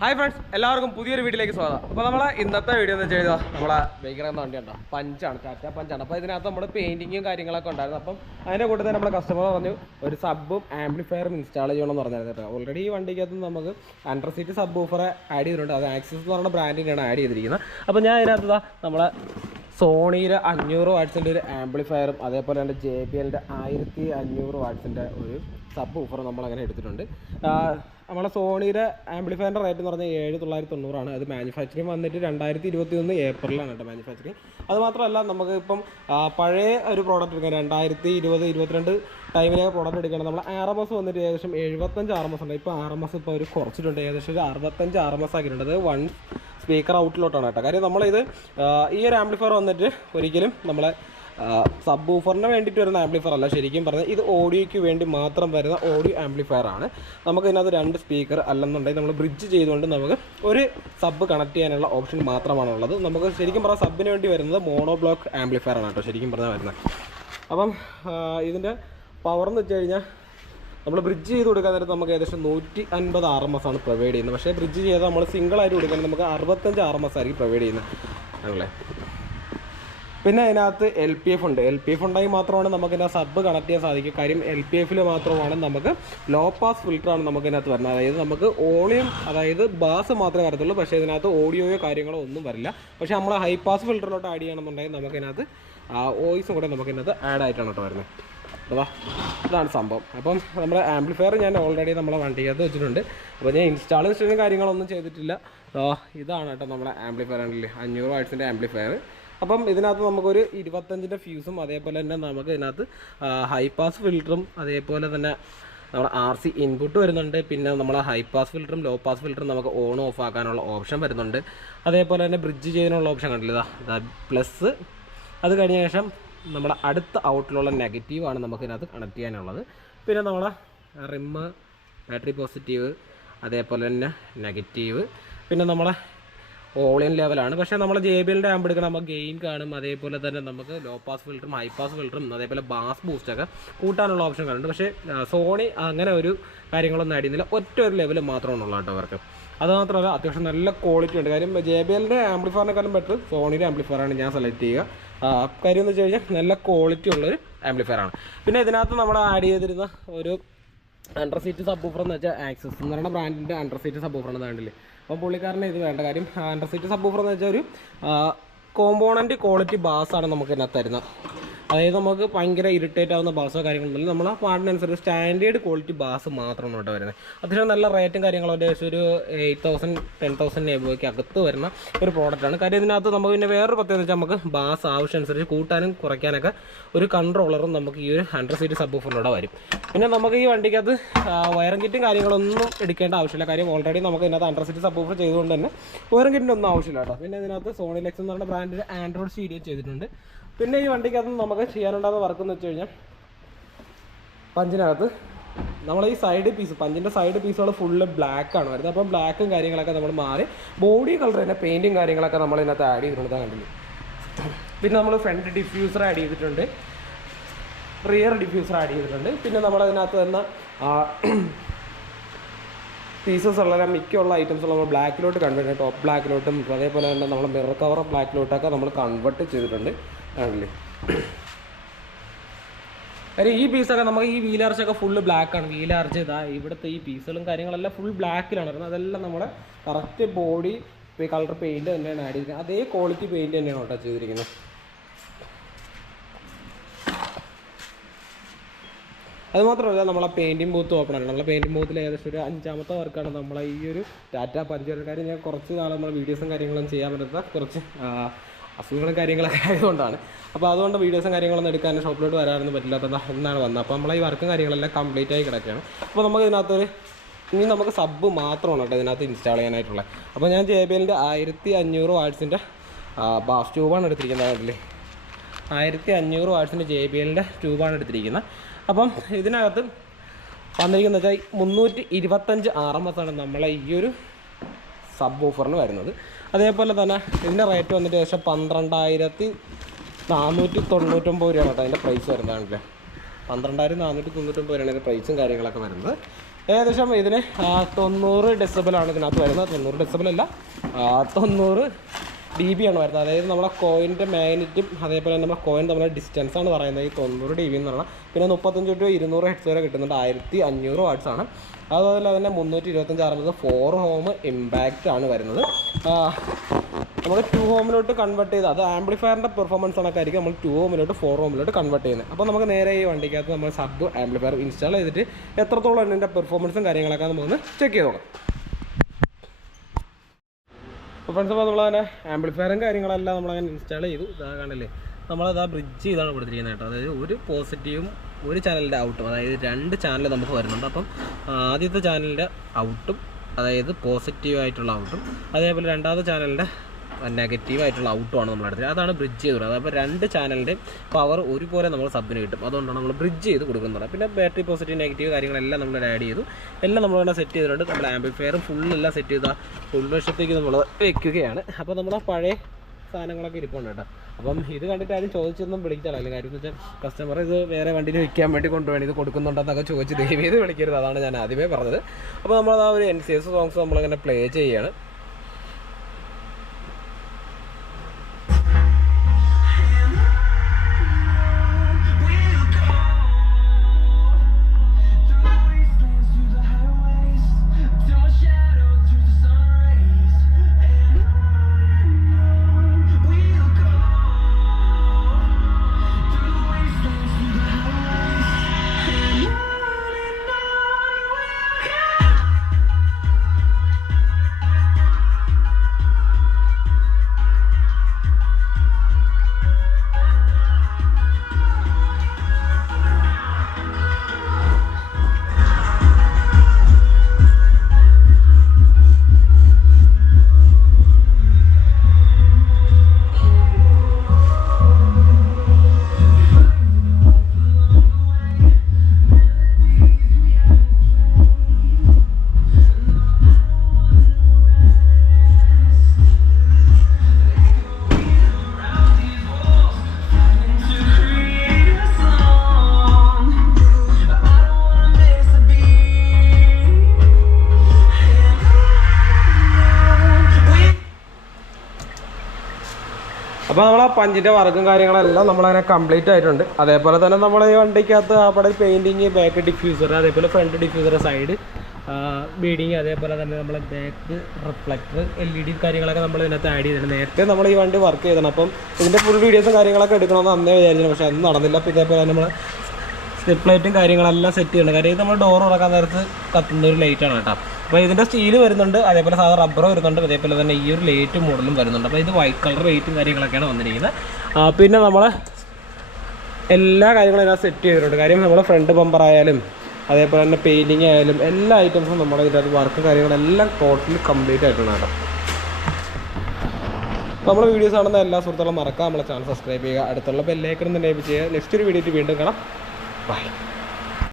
Hi friends, എല്ലാവർക്കും പുതിയൊരു വീഡിയോയിലേക്ക് സ്വാഗതം. അപ്പോൾ നമ്മൾ ഇന്നത്തെ വീഡിയോ എന്ന് വെച്ച് കഴിഞ്ഞാൽ നമ്മളെ ബൈക്കിനെന്ന വണ്ടിയുണ്ടോ പഞ്ചാണ്, ടാറ്റ പഞ്ചാണ്. അപ്പോൾ ഇതിനകത്ത് നമ്മൾ പെയിൻറ്റിങ്ങും കാര്യങ്ങളൊക്കെ ഉണ്ടായിരുന്നു. അപ്പം അതിൻ്റെ കൂട്ടത്തിൽ നമ്മുടെ കസ്റ്റമർ പറഞ്ഞു ഒരു സബും ആംപ്ലിഫയറും ഇൻസ്റ്റാൾ ചെയ്യണമെന്ന് പറഞ്ഞായിരുന്നു. ഓൾറെഡി ഈ വണ്ടിക്കകത്ത് നമുക്ക് അണ്ടർ സീറ്റ് സബ് ഊഫറെ ആഡ് ചെയ്തിട്ടുണ്ട്. അത് ആക്സിസ് എന്ന് പറയുന്ന ബ്രാൻഡിൻ്റെയാണ് ആഡ് ചെയ്തിരിക്കുന്നത്. അപ്പോൾ ഞാൻ ഇതിനകത്ത് നമ്മളെ സോണിയുടെ 500 വാട്ട്സിൻ്റെ ഒരു ആംപ്ലിഫയറും അതേപോലെ തന്നെ JBL 1500 വാട്ട്സിൻ്റെ ഒരു സബ് ഊഫറും നമ്മളങ്ങനെ എടുത്തിട്ടുണ്ട്. നമ്മളെ സോണിയുടെ ആംപ്ലിഫയറിൻ്റെ റേറ്റ് എന്ന് പറഞ്ഞാൽ 7990 അത് മാനുഫാക്ചറിങ് വന്നിട്ട് 2021 ഏപ്രിലാണ് കേട്ടോ മാനുഫാക്ചറിങ്. അതുമാത്രമല്ല നമുക്ക് ഇപ്പം പഴയ ഒരു പ്രോഡക്റ്റ് എടുക്കാം 2020-22 ടൈമിലെ പ്രോഡക്റ്റ് എടുക്കുകയാണ്. നമ്മൾ RMS വന്നിട്ട് ഏകദേശം 75 RMS ഉണ്ട്. ഇപ്പോൾ RMS ഇപ്പോൾ ഒരു കുറച്ചിട്ടുണ്ട്, ഏകദേശം ഒരു 65 RMS ആക്കിയിട്ടുണ്ട്. അത് 1 സ്പീക്കർ ഔട്ടിലോട്ടാണ് കേട്ടോ. കാര്യം നമ്മളിത് ഈ ഒരു ആംപ്ലിഫയർ വന്നിട്ട് ഒരിക്കലും നമ്മളെ സബ് ഊഫറിന് വേണ്ടിയിട്ട് വരുന്ന ആംപ്ലിഫയർ അല്ല. ശരിക്കും പറഞ്ഞാൽ ഇത് ഓഡിയോയ്ക്ക് വേണ്ടി മാത്രം വരുന്ന ഓഡിയോ ആംപ്ലിഫയർ ആണ്. നമുക്കിതിനകത്ത് 2 സ്പീക്കർ അല്ലെന്നുണ്ടെങ്കിൽ നമ്മൾ ബ്രിഡ്ജ് ചെയ്തുകൊണ്ട് നമുക്ക് ഒരു സബ് കണക്ട് ചെയ്യാനുള്ള ഓപ്ഷൻ മാത്രമാണുള്ളത്. നമുക്ക് ശരിക്കും പറഞ്ഞാൽ സബിന് വേണ്ടി വരുന്നത് മോണോ ബ്ലോക്ക് ആംപ്ലിഫയർ ആണ് കേട്ടോ ശരിക്കും പറഞ്ഞാൽ വരുന്നത്. അപ്പം ഇതിൻ്റെ പവർ എന്ന് വെച്ച് കഴിഞ്ഞാൽ നമ്മൾ ബ്രിഡ്ജ് ചെയ്ത് കൊടുക്കാൻ നേരത്ത് നമുക്ക് ഏകദേശം 150 RMS ആണ് പ്രൊവൈഡ് ചെയ്യുന്നത്. പക്ഷേ ബ്രിഡ്ജ് ചെയ്താൽ നമ്മൾ സിംഗിളായിട്ട് കൊടുക്കാൻ നമുക്ക് 65 RMS ആയിരിക്കും പ്രൊവൈഡ് ചെയ്യുന്നത് ആണല്ലേ. പിന്നെ അതിനകത്ത് LPF ഉണ്ട്. LPF ഉണ്ടെങ്കിൽ മാത്രമാണ് നമുക്കിതിനകത്ത് സബ് കണക്ട് ചെയ്യാൻ സാധിക്കും. കാര്യം LPFിൽ മാത്രമാണ് നമുക്ക് ലോ പാസ് ഫിൽറ്ററാണ് നമുക്കിതിനകത്ത് വരുന്നത്. അതായത് നമുക്ക് ഓളിയം അതായത് ബാസ് മാത്രമേ വരത്തുള്ളൂ. പക്ഷേ ഇതിനകത്ത് ഓഡിയോയോ കാര്യങ്ങളോ ഒന്നും വരില്ല. പക്ഷേ നമ്മൾ ഹൈ പാസ് ഫിൽറ്ററിലോട്ട് ആഡ് ചെയ്യണമെന്നുണ്ടെങ്കിൽ നമുക്കിതിനകത്ത് വോയിസും കൂടെ നമുക്കിതിനകത്ത് ആഡ് ആയിട്ടാണ് കേട്ടോ വരുന്നത്. അതാ ഇതാണ് സംഭവം. അപ്പം നമ്മുടെ ആംപ്ലിഫയർ ഞാൻ ഓൾറെഡി നമ്മളെ വണ്ടിക്കകത്ത് വെച്ചിട്ടുണ്ട്. അപ്പോൾ ഞാൻ ഇൻസ്റ്റാളേഷനും കാര്യങ്ങളൊന്നും ചെയ്തിട്ടില്ല. ഇതാണ് കേട്ടോ നമ്മുടെ ആംപ്ലിഫയർ ആണല്ലേ 500 വാട്ട്സിൻ്റെ ആംപ്ലിഫയർ. അപ്പം ഇതിനകത്ത് നമുക്കൊരു 25ൻ്റെ ഫ്യൂസും അതേപോലെ തന്നെ നമുക്ക് ഇതിനകത്ത് ഹൈ പാസ് ഫിൽറ്ററും അതേപോലെ തന്നെ നമ്മുടെ RC ഇൻപുട്ട് വരുന്നുണ്ട്. പിന്നെ നമ്മളെ ഹൈ പാസ് ഫിൽറ്ററും ലോ പാസ് ഫിൽറ്ററും നമുക്ക് ഓൺ ഓഫ് ആക്കാനുള്ള ഓപ്ഷൻ വരുന്നുണ്ട്. അതേപോലെ തന്നെ ബ്രിഡ്ജ് ചെയ്യാനുള്ള ഓപ്ഷൻ കണ്ടില്ല പ്ലസ്. അത് കഴിഞ്ഞ ശേഷം നമ്മുടെ അടുത്ത ഔട്ടിലുള്ള നെഗറ്റീവാണ് നമുക്ക് ഇതിനകത്ത് കണക്ട് ചെയ്യാനുള്ളത്. പിന്നെ നമ്മളെ റിമ്മ് ബാറ്ററി പോസിറ്റീവ് അതേപോലെ തന്നെ നെഗറ്റീവ്. പിന്നെ നമ്മളെ ഓളിയൻ ലെവലാണ്. പക്ഷേ നമ്മൾ JBL ആമ്പ് എടുക്കണം നമുക്ക് ഗെയിൻ കാണും. അതേപോലെ തന്നെ നമുക്ക് ലോ പാസ് ഫിൽറ്ററും ഹൈ പാസ് ഫിൽറ്ററും അതേപോലെ ബാസ് ബൂസ്റ്റൊക്കെ കൂട്ടാനുള്ള ഓപ്ഷൻ കാണുന്നുണ്ട്. പക്ഷേ സോണി അങ്ങനെ ഒരു കാര്യങ്ങളൊന്നും ആഡ് ചെയ്യുന്നില്ല. ഒറ്റ ഒരു ലെവൽ മാത്രമാണുള്ള കേട്ടോ അവർക്ക്. അതുമാത്രമല്ല അത്യാവശ്യം നല്ല ക്വാളിറ്റി ഉണ്ട്. കാര്യം JBL ആംപ്ലിഫയറിനെക്കാളും ബെറ്റർ സോണിയുടെ ആംപ്ലിഫയറാണ് ഞാൻ സെലക്ട് ചെയ്യുക. കാര്യം എന്ന് വെച്ച് കഴിഞ്ഞാൽ നല്ല ക്വാളിറ്റി ഉള്ളൊരു ആംപ്ലിഫയറാണ്. പിന്നെ ഇതിനകത്ത് നമ്മൾ ആഡ് ചെയ്തിരുന്ന ഒരു അണ്ടർ സീറ്റ് സബ് ഊഫർ എന്ന് വെച്ചാൽ ആക്സിസ് എന്ന് പറയുന്ന ബ്രാൻഡിൻ്റെ അണ്ടർ സീറ്റ് സബ് ഊഫറാണ് കണ്ടില്ലേ. അപ്പോൾ പുള്ളിക്കാരനെ ഇത് വേണ്ട. കാര്യം അണ്ടർ സീറ്റ് സബ് ഊഫർ എന്ന് വെച്ചാൽ ഒരു കോമ്പോണൻറ്റ് ക്വാളിറ്റി ബാസാണ് നമുക്ക് ഇതിനകത്ത് തരുന്നത്. അതായത് നമുക്ക് ഭയങ്കര ഇറിറ്റേറ്റ് ആവുന്ന ബാസോ കാര്യങ്ങളൊന്നുമില്ല. നമ്മൾ ആ പാട്ടിനനുസരിച്ച് സ്റ്റാൻഡേർഡ് ക്വാളിറ്റി ബാസ് മാത്രമാണ് ഇവിടെ വരുന്നത്. അത്യാവശ്യം നല്ല റേറ്റും കാര്യങ്ങളും ഏകദേശം ഒരു 8,000-10,000 എബോയ്ക്ക് അകത്ത് വരുന്ന ഒരു പ്രോഡക്റ്റാണ്. കാര്യം ഇതിനകത്ത് നമുക്ക് പിന്നെ വേറൊരു പ്രത്യേകത വെച്ചാൽ നമുക്ക് ബാസ് ആവശ്യം അനുസരിച്ച് കൂട്ടാനും കുറയ്ക്കാനൊക്കെ ഒരു കൺട്രോളറും നമുക്ക് ഈ ഒരു അണ്ടർ സീറ്റ് സബ് ഊഫറിലൂടെ വരും. പിന്നെ നമുക്ക് ഈ വണ്ടിക്കകത്ത് വയറിംഗ് കിറ്റും കാര്യങ്ങളൊന്നും എടുക്കേണ്ട ആവശ്യമില്ല. കാര്യം ഓൾറെഡി നമുക്ക് ഇതിനകത്ത് അണ്ടർ സീറ്റ് സബ് ഊഫർ ചെയ്തുകൊണ്ട് തന്നെ വയറിംഗ് കിറ്റിൻ്റെ ഒന്നും ആവശ്യമില്ല കേട്ടോ. പിന്നെ ഇതിനകത്ത് സോണി ലെക്സ് എന്ന് പറയുന്ന ബ്രാൻഡിൻ്റെ ആൻഡ്രോയിഡ് സ്റ്റീരിയോ ചെയ്തിട്ടുണ്ട്. പിന്നെ ഈ വണ്ടിക്കകത്ത് നമുക്ക് ചെയ്യാനുണ്ടാകുന്ന വർക്ക് എന്ന് വെച്ച് കഴിഞ്ഞാൽ പഞ്ചിനകത്ത് നമ്മൾ ഈ സൈഡ് പീസ് പഞ്ചിൻ്റെ സൈഡ് പീസുകൾ ഫുള്ള് ബ്ലാക്കാണ് വരുന്നത്. അപ്പോൾ ബ്ലാക്കും കാര്യങ്ങളൊക്കെ നമ്മൾ മാറി ബോഡി കളർ തന്നെ പെയിൻറ്റും കാര്യങ്ങളൊക്കെ നമ്മൾ ഇതിനകത്ത് ആഡ് ചെയ്തിട്ടുണ്ട് കണ്ടില്ലേ. പിന്നെ നമ്മൾ ഫ്രണ്ട് ഡിഫ്യൂസർ ആഡ് ചെയ്തിട്ടുണ്ട്, റിയർ ഡിഫ്യൂസർ ആഡ് ചെയ്തിട്ടുണ്ട്. പിന്നെ നമ്മളതിനകത്ത് തന്നെ പീസസ് ഉള്ള മിക്കുള്ള ഐറ്റംസ് നമ്മൾ ബ്ലാക്കിലോട്ട് കൺവേർട്ട് ടോപ്പ് ബ്ലാക്കിലോട്ടും അതേപോലെ തന്നെ നമ്മൾ മിറർ കവർ ബ്ലാക്കിലോട്ടൊക്കെ നമ്മൾ കൺവേർട്ട് ചെയ്തിട്ടുണ്ട് ആണല്ലേ. കാര്യം ഈ പീസൊക്കെ നമുക്ക് ഈ വീലാർച്ചൊക്കെ ഫുള്ള് ബ്ലാക്കാണ്. വീലാർച്ച് ഇതാ ഇവിടുത്തെ ഈ പീസുകളും കാര്യങ്ങളെല്ലാം ഫുൾ ബ്ലാക്കിലാണ് വരുന്നത്. അതെല്ലാം നമ്മുടെ കറക്റ്റ് ബോഡി കളർ പെയിൻറ്റ് തന്നെയാണ് ആഡ് ചെയ്തിരിക്കുന്നത്. അതേ ക്വാളിറ്റി പെയിൻറ്റ് തന്നെയാണ് കേട്ടോ ചെയ്തിരിക്കുന്നത്. അതുമാത്രമല്ല നമ്മളെ പെയിൻറ്റിങ് ബൂത്ത് ഓപ്പൺ ആണ്. നമ്മളെ പെയിൻറ്റിങ് ബൂത്തിൽ ഏകദേശം ഒരു 5ാമത്തെ വർക്കാണ് നമ്മളെ ഈ ഒരു ടാറ്റ പഞ്ചർ. കാര്യം ഞാൻ കുറച്ച് നാളെ നമ്മൾ വീഡിയോസും കാര്യങ്ങളും ചെയ്യാൻ പറ്റുന്ന കുറച്ച് അസുഖങ്ങളും കാര്യങ്ങളൊക്കെ ആയതുകൊണ്ടാണ്. അപ്പോൾ അതുകൊണ്ട് വീഡിയോസും കാര്യങ്ങളൊന്നും എടുക്കാൻ ഷോപ്പിലോട്ട് വരാനൊന്നും പറ്റില്ലാത്തത് എന്നാണ് വന്നത്. അപ്പോൾ നമ്മളെ ഈ വർക്കും കാര്യങ്ങളെല്ലാം കംപ്ലീറ്റ് ആയി കിടക്കുകയാണ്. അപ്പോൾ നമുക്ക് ഇതിനകത്തൊരു ഇനി നമുക്ക് സബ് മാത്രമാണ് കേട്ടോ ഇതിനകത്ത് ഇൻസ്റ്റാൾ ചെയ്യാനായിട്ടുള്ളത്. അപ്പോൾ ഞാൻ JBL 1500 വാട്ട്സിൻ്റെ ബാസ് ട്യൂബാണ് എടുത്തിരിക്കുന്നത് അല്ലേ. 1500 വാട്ട്സിൻ്റെ JBL ട്യൂബാണ് എടുത്തിരിക്കുന്നത്. അപ്പം ഇതിനകത്ത് വന്നിരിക്കുന്നത് വെച്ചാൽ 325 RMS ആണ് നമ്മളെ ഈ ഒരു സബ് ഊഫറിന് വരുന്നത്. അതേപോലെ തന്നെ ഇതിൻ്റെ റേറ്റ് വന്നിട്ട് ഏകദേശം 12,499 രൂപയാണ് കേട്ടോ അതിൻ്റെ പ്രൈസ് വരുന്നതാണല്ലേ. 12,499 രൂപയാണ് ഇതിൻ്റെ പ്രൈസും കാര്യങ്ങളൊക്കെ വരുന്നത്. ഏകദേശം ഇതിന് 90 ഡെസിബിളാണ് ഇതിനകത്ത് വരുന്നത്. 90 ഡെസിബിളല്ല, 90 dB ആണ് വരുന്നത്. അതായത് നമ്മുടെ കോയിൻ്റെ മാഗ്നറ്റും അതേപോലെ തന്നെ നമ്മുടെ കോയിൻ തമ്മിലുള്ള ഡിസ്റ്റൻസാണ് പറയുന്നത് ഈ 90 dB എന്ന് പറഞ്ഞാൽ. പിന്നെ 35 to 200 ഹെർട്സ് വരെ കിട്ടുന്നുണ്ട്. 1500 വാട്ട്സ് ആണ്. അതുപോലെ തന്നെ 325 4 ഓം ഇമ്പാക്റ്റ് ആണ് വരുന്നത്. നമ്മൾ 2 ഓമിലോട്ട് കൺവേർട്ട് ചെയ്ത്, അത് ആംപ്ലിഫയറിൻ്റെ പെർഫോമൻസ് കണക്കായിരിക്കും നമ്മൾ 2 ഓമിലോട്ട് 4 ഓമിലോട്ട് കൺവേർട്ട് ചെയ്യുന്നത്. അപ്പോൾ നമുക്ക് നേരെ ഈ വണ്ടിക്കകത്ത് നമ്മൾ സബ് ആംപ്ലിഫയർ ഇൻസ്റ്റാൾ ചെയ്തിട്ട് എത്രത്തോളം ഇതിൻ്റെ പെർഫോമൻസും കാര്യങ്ങളൊക്കെ നമുക്കൊന്ന് ചെക്ക് ചെയ്ത് നോക്കാം. അപ്പോൾ ഫ്രണ്ട്സ്, അപ്പോൾ നമ്മളങ്ങനെ ആംപ്ലിഫയറും കാര്യങ്ങളെല്ലാം നമ്മളങ്ങനെ ഇൻസ്റ്റാൾ ചെയ്തു. ഇതാ കാണില്ലേ, നമ്മളത് ബ്രിഡ്ജ് ചെയ്താണ് കൊടുത്തിരിക്കുന്നത് കേട്ടോ. അതായത് ഒരു പോസിറ്റീവും ഒരു ചാനലിൻ്റെ ഔട്ടും, അതായത് 2 ചാനൽ നമുക്ക് വരുന്നുണ്ട്. അപ്പം ആദ്യത്തെ ചാനലിൻ്റെ ഔട്ടും, അതായത് പോസിറ്റീവായിട്ടുള്ള ഔട്ടും, അതേപോലെ രണ്ടാമത്തെ ചാനലിൻ്റെ നെഗറ്റീവായിട്ടുള്ള ഔട്ടുമാണ് നമ്മൾ എടുത്തത്. അതാണ് ബ്രിഡ്ജ് ചെയ്ത് കൊടുക്കുന്നത്. അപ്പോൾ 2 ചാനലിൻ്റെ പവർ ഒരുപോലെ നമ്മൾ സബിന് കിട്ടും. അതുകൊണ്ടാണ് നമ്മൾ ബ്രിഡ്ജ് ചെയ്ത് കൊടുക്കുന്നത്. പിന്നെ ബാറ്ററി പോസിറ്റീവ് നെഗറ്റീവ് കാര്യങ്ങളെല്ലാം നമ്മൾ ആഡ് ചെയ്തു. എല്ലാം നമ്മൾ തന്നെ സെറ്റ് ചെയ്തിട്ടുണ്ട്. നമ്മൾ ആംപ്ലിഫയറും ഫുള്ളെല്ലാം സെറ്റ് ചെയ്താൽ ഉൾവശത്തേക്ക് നമ്മൾ വയ്ക്കുകയാണ്. അപ്പോൾ നമ്മുടെ പഴയ സാധനങ്ങളൊക്കെ ഇരിപ്പുണ്ട് കേട്ടോ. അപ്പം ഇത് കണ്ടിട്ട് ആരും ചോദിച്ചൊന്നും വിളിച്ചാലല്ലേ. കാര്യം എന്ന് വെച്ചാൽ കസ്റ്റമർ ഇത് വേറെ വണ്ടിയിൽ വയ്ക്കാൻ വേണ്ടി കൊണ്ടുപോയി ഇത് കൊടുക്കുന്നുണ്ടെന്നൊക്കെ ചോദിച്ച് ദയവ് ചെയ്ത് വിളിക്കരുത്. അതാണ് ഞാൻ ആദ്യമേ പറഞ്ഞത്. അപ്പോൾ നമ്മളത് ആ ഒരു NCS സോങ്സ് നമ്മളിങ്ങനെ പ്ലേ ചെയ്യുകയാണ്. അപ്പോൾ നമ്മൾ ആ പഞ്ചിൻ്റെ വർക്കും കാര്യങ്ങളെല്ലാം നമ്മളതിനെ കംപ്ലീറ്റ് ആയിട്ടുണ്ട്. അതേപോലെ തന്നെ നമ്മൾ ഈ വണ്ടിക്കകത്ത് അവിടെ പെയിൻറ്റിങ്, ബാക്ക് ഡിഫ്യൂസർ, അതേപോലെ ഫ്രണ്ട് ഡിഫ്യൂസർ, സൈഡ് ബീഡിങ്, അതേപോലെ തന്നെ നമ്മളെ ബാക്ക് റിഫ്ലക്ടർ, LED കാര്യങ്ങളൊക്കെ നമ്മൾ ഇതിനകത്ത് ആഡ് ചെയ്തിട്ടുണ്ട്. നേരത്തെ നമ്മൾ ഈ വണ്ടി വർക്ക് ചെയ്തണം. അപ്പം ഇതിൻ്റെ ഫുൾ വീഡിയോസും കാര്യങ്ങളൊക്കെ എടുക്കണമെന്ന് അന്നേ വിചാരിച്ചു. പക്ഷേ അതൊന്നും നടന്നില്ല. അപ്പോൾ ഇതേപോലെ നമ്മൾ സ്റ്റെപ്പ് ലൈറ്റും കാര്യങ്ങളെല്ലാം സെറ്റ് ചെയ്യണം. കാര്യം ഇത് നമ്മൾ ഡോർ തുറക്കാൻ നേരത്ത് കത്തുന്ന ഒരു ലൈറ്റാണ് കേട്ടോ. അപ്പോൾ ഇതിൻ്റെ സ്റ്റീല് വരുന്നുണ്ട്, അതേപോലെ സാധാ റബ്ബർ വരുന്നുണ്ട്, അതേപോലെ തന്നെ ഈ ഒരു ലൈറ്റ് മോഡലും വരുന്നുണ്ട്. അപ്പോൾ ഇത് വൈറ്റ് കളർ ലൈറ്റും കാര്യങ്ങളൊക്കെയാണ് വന്നിരിക്കുന്നത്. പിന്നെ നമ്മൾ എല്ലാ കാര്യങ്ങളും ഇതിനകത്ത് സെറ്റ് ചെയ്തിട്ടുണ്ട്. കാര്യം നമ്മൾ ഫ്രണ്ട് ബമ്പർ ആയാലും അതേപോലെ തന്നെ പെയിൻറ്റിങ് ആയാലും എല്ലാ ഐറ്റംസും നമ്മുടെ ഇതിനകത്ത് വർക്ക് കാര്യങ്ങളെല്ലാം ടോട്ടലി കംപ്ലീറ്റ് ആയിട്ടുണ്ട് കേട്ടോ. അപ്പോൾ നമ്മുടെ വീഡിയോസ് കാണുന്ന എല്ലാ സുഹൃത്തുക്കളും മറക്കാം നമ്മളെ ചാനൽ സബ്സ്ക്രൈബ് ചെയ്യുക, അടുത്തുള്ള ബെല്ലൈക്കൺ എനേബിൾ ചെയ്യുക. നെക്സ്റ്റ് ഒരു വീഡിയോ വീണ്ടും കാണാം. Bye.